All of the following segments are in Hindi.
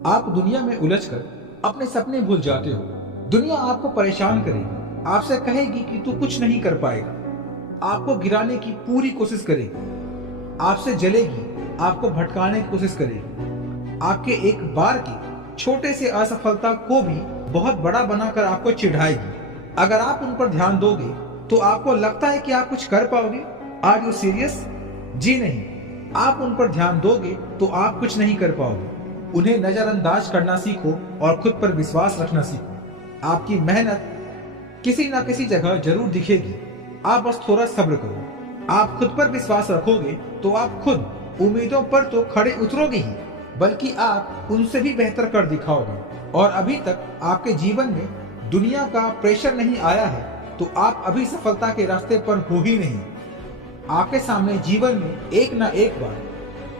आप दुनिया में उलझकर अपने सपने भूल जाते हो। दुनिया आपको परेशान करेगी, आपसे कहेगी कि तू कुछ नहीं कर पाएगा, आपको गिराने की पूरी कोशिश करेगी, आपसे जलेगी, आपको भटकाने की कोशिश करेगी, आपके एक बार की छोटे से असफलता को भी बहुत बड़ा बनाकर आपको चिढ़ाएगी। अगर आप उन पर ध्यान दोगे तो आपको लगता है कि आप कुछ कर पाओगे। Are you serious? जी नहीं, आप उन पर ध्यान दोगे तो आप कुछ नहीं कर पाओगे। उन्हें नजरअंदाज करना सीखो और खुद पर विश्वास रखना सीखो। आपकी मेहनत किसी ना किसी जगह जरूर दिखेगी, आप बस थोड़ा सब्र करो। आप खुद पर विश्वास रखोगे तो आप खुद उम्मीदों पर तो खड़े उतरोगे ही, बल्कि आप उनसे भी बेहतर कर दिखाओगे। और अभी तक आपके जीवन में दुनिया का प्रेशर नहीं आया है तो आप अभी सफलता के रास्ते पर हो ही नहीं। आपके सामने जीवन में एक ना एक बार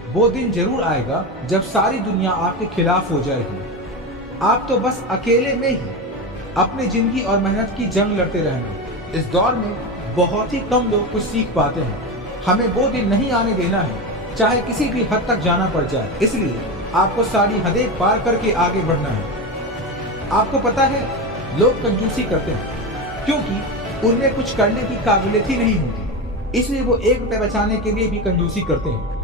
वो दिन जरूर आएगा जब सारी दुनिया आपके खिलाफ हो जाएगी। आप तो बस अकेले में ही अपनी जिंदगी और मेहनत की जंग लड़ते रहेंगे। इस दौर में बहुत ही कम लोग कुछ सीख पाते हैं। हमें वो दिन नहीं आने देना है, चाहे किसी भी हद तक जाना पड़ जाए। इसलिए आपको सारी हदें पार करके आगे बढ़ना है। आपको पता है, लोग कंजूसी करते हैं क्योंकि उनमें कुछ करने की काबिलियत ही नहीं होती, इसलिए वो एक रुपये बचाने के लिए भी कंजूसी करते हैं।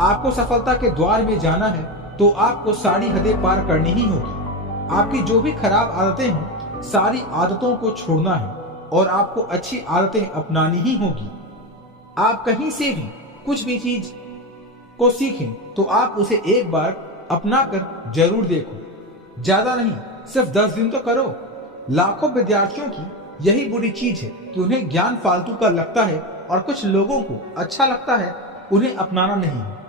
आपको सफलता के द्वार में जाना है तो आपको सारी हदें पार करनी ही होगी। आपकी जो भी खराब आदतें हैं, सारी आदतों को छोड़ना है और आपको अच्छी आदतें अपनानी ही होगी। आप कहीं से भी कुछ भी चीज को सीखें तो आप उसे एक बार अपना कर जरूर देखो। ज्यादा नहीं, सिर्फ 10 दिन तो करो। लाखों विद्यार्थियों की यही बुरी चीज है कि उन्हें ज्ञान फालतू का लगता है और कुछ लोगों को अच्छा लगता है, उन्हें अपनाना नहीं है।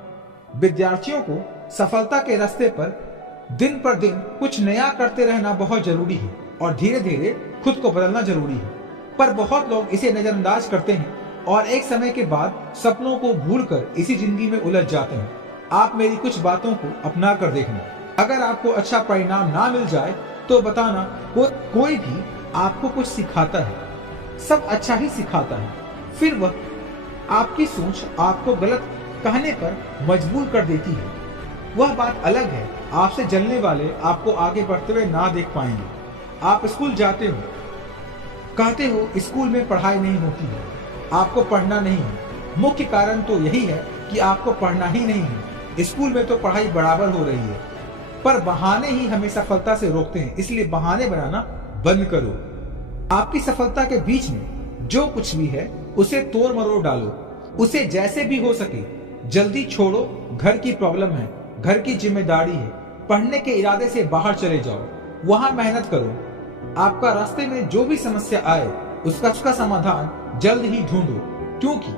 विद्यार्थियों को सफलता के रास्ते पर दिन पर दिन कुछ नया करते रहना बहुत जरूरी है और धीरे धीरे खुद को बदलना जरूरी है। पर बहुत लोग इसे नजरअंदाज करते हैं और एक समय के बाद सपनों को भूलकर इसी जिंदगी में उलझ जाते हैं। आप मेरी कुछ बातों को अपना कर देखना। अगर आपको अच्छा परिणाम ना मिल जाए तो बताना, कोई भी आपको कुछ सिखाता है, सब अच्छा ही सिखाता है। फिर वह आपकी सोच आपको गलत कहने पर मजबूर कर देती है। वह बात अलग है, आपसे जलने वाले आपको आगे बढ़ते हुए ना देख पाएंगे। आप स्कूल जाते हो, कहते हो स्कूल में पढ़ाई नहीं होती है, आपको पढ़ना नहीं है। मुख्य कारण तो यही है कि आपको पढ़ना ही नहीं है। स्कूल में तो पढ़ाई बराबर हो रही है, पर बहाने ही हमें सफलता से रोकते हैं। इसलिए बहाने बनाना बंद करो। आपकी सफलता के बीच में जो कुछ भी है उसे तोड़ मरोड़ डालो, उसे जैसे भी हो सके जल्दी छोड़ो। घर की प्रॉब्लम है, घर की जिम्मेदारी है, पढ़ने के इरादे से बाहर चले जाओ, वहां मेहनत करो। आपका रास्ते में जो भी समस्या आए उसका समाधान जल्द ही ढूंढो, क्योंकि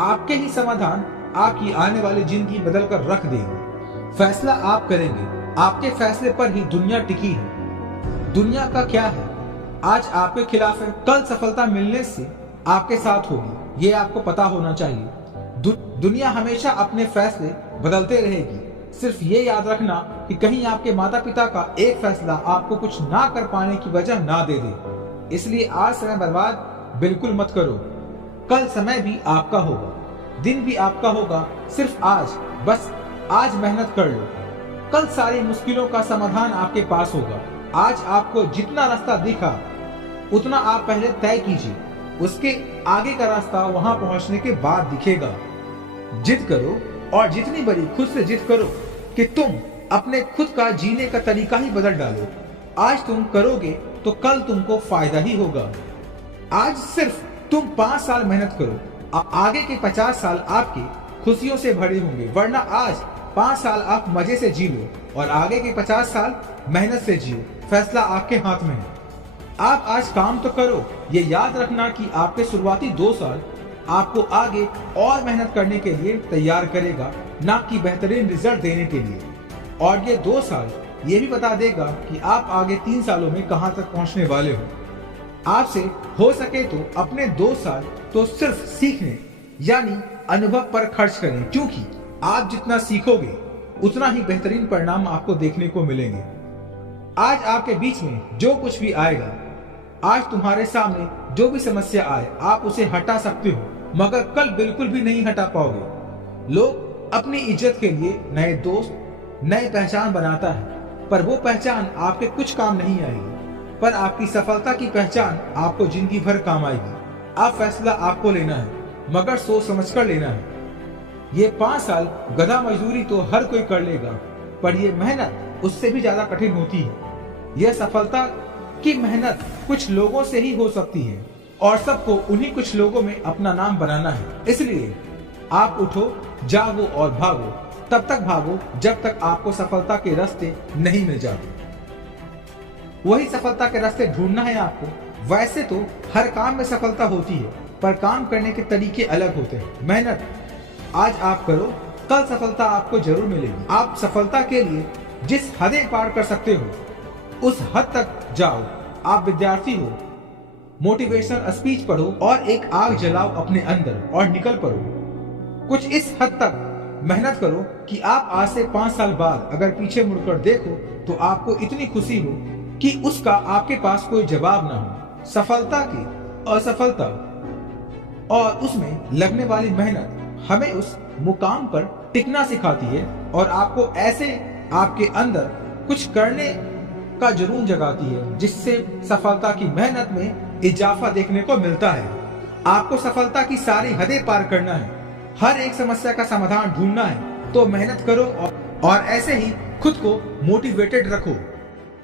आपके ही समाधान आपकी आने वाली जिंदगी बदल कर रख देंगे। फैसला आप करेंगे, आपके फैसले पर ही दुनिया टिकी है। दुनिया का क्या है, आज आपके खिलाफ है, कल सफलता मिलने से आपके साथ होगी, ये आपको पता होना चाहिए। दुनिया हमेशा अपने फैसले बदलते रहेगी। सिर्फ ये याद रखना कि कहीं आपके माता पिता का एक फैसला आपको कुछ ना कर पाने की वजह ना दे दे। इसलिए आज समय बर्बाद बिल्कुल मत करो। कल समय भी आपका होगा, दिन भी आपका होगा। सिर्फ आज, बस आज मेहनत कर लो, कल सारी मुश्किलों का समाधान आपके पास होगा। आज आपको जितना रास्ता दिखा उतना आप पहले तय कीजिए, उसके आगे का रास्ता वहां पहुंचने के बाद दिखेगा। जिद करो और जितनी बड़ी खुद से जिद करो कि तुम अपने खुद का जीने का तरीका ही बदल डालो। आज तुम करोगे तो कल तुमको फायदा ही होगा। आज सिर्फ तुम 5 साल मेहनत करो, आगे के 50 साल आपके खुशियों से भरे होंगे। वरना आज 5 साल आप मजे से जी लो और आगे के 50 साल मेहनत से जियो। फैसला आपके हाथ में है। आप आज काम तो करो, ये याद रखना कि आपके शुरुआती 2 साल आपको आगे और मेहनत करने के लिए तैयार करेगा, ना कि बेहतरीन रिजल्ट देने के लिए। और ये 2 साल ये भी बता देगा कि आप आगे 3 सालों में कहां तक पहुंचने वाले हो। आपसे हो सके तो अपने 2 साल तो सिर्फ सीखने यानी अनुभव पर खर्च करें, क्योंकि आप जितना सीखोगे उतना ही बेहतरीन परिणाम आपको देखने को मिलेंगे। आज आपके बीच में जो कुछ भी आएगा, आज तुम्हारे सामने जो भी समस्या आए, आप उसे हटा सकते हो, मगर कल बिल्कुल भी नहीं हटा पाओगे। लोग अपनी इज्जत के लिए नए दोस्त, नए पहचान बनाता है, पर वो पहचान आपके कुछ काम नहीं आएगी, पर आपकी सफलता की पहचान आपको जिंदगी भर काम आएगी। अब फैसला आपको लेना है, मगर सोच समझ कर लेना है। ये 5 साल गधा मजदूरी तो हर कोई कर लेगा, पर ये मेहनत उससे भी ज्यादा कठिन होती है। यह सफलता की मेहनत कुछ लोगों से ही हो सकती है और सबको उन्हीं कुछ लोगों में अपना नाम बनाना है। इसलिए आप उठो, जागो और भागो। तब तक भागो जब तक आपको सफलता के रास्ते नहीं मिल जाते। वही सफलता के रास्ते ढूंढना है आपको। वैसे तो हर काम में सफलता होती है, पर काम करने के तरीके अलग होते हैं। मेहनत आज आप करो, कल सफलता आपको जरूर मिलेगी। आप सफलता के लिए जिस हदें पार कर सकते हो उस हद तक जाओ। आप विद्यार्थी हो, मोटिवेशनल स्पीच पढ़ो और एक आग जलाओ अपने अंदर और निकल पड़ो। कुछ इस हद तक मेहनत करो कि आप आज से 5 साल बाद अगर पीछे मुड़कर देखो तो आपको इतनी खुशी हो कि उसका आपके पास कोई जवाब ना हो। सफलता की असफलता और उसमें लगने वाली मेहनत हमें उस मुकाम पर टिकना सिखाती है और आपको ऐसे आपके अंदर कुछ करने का जुनून जगाती है, जिससे सफलता की मेहनत में इजाफा देखने को मिलता है। आपको सफलता की सारी हदें पार करना है, हर एक समस्या का समाधान ढूंढना है, तो मेहनत करो और ऐसे ही खुद को मोटिवेटेड रखो।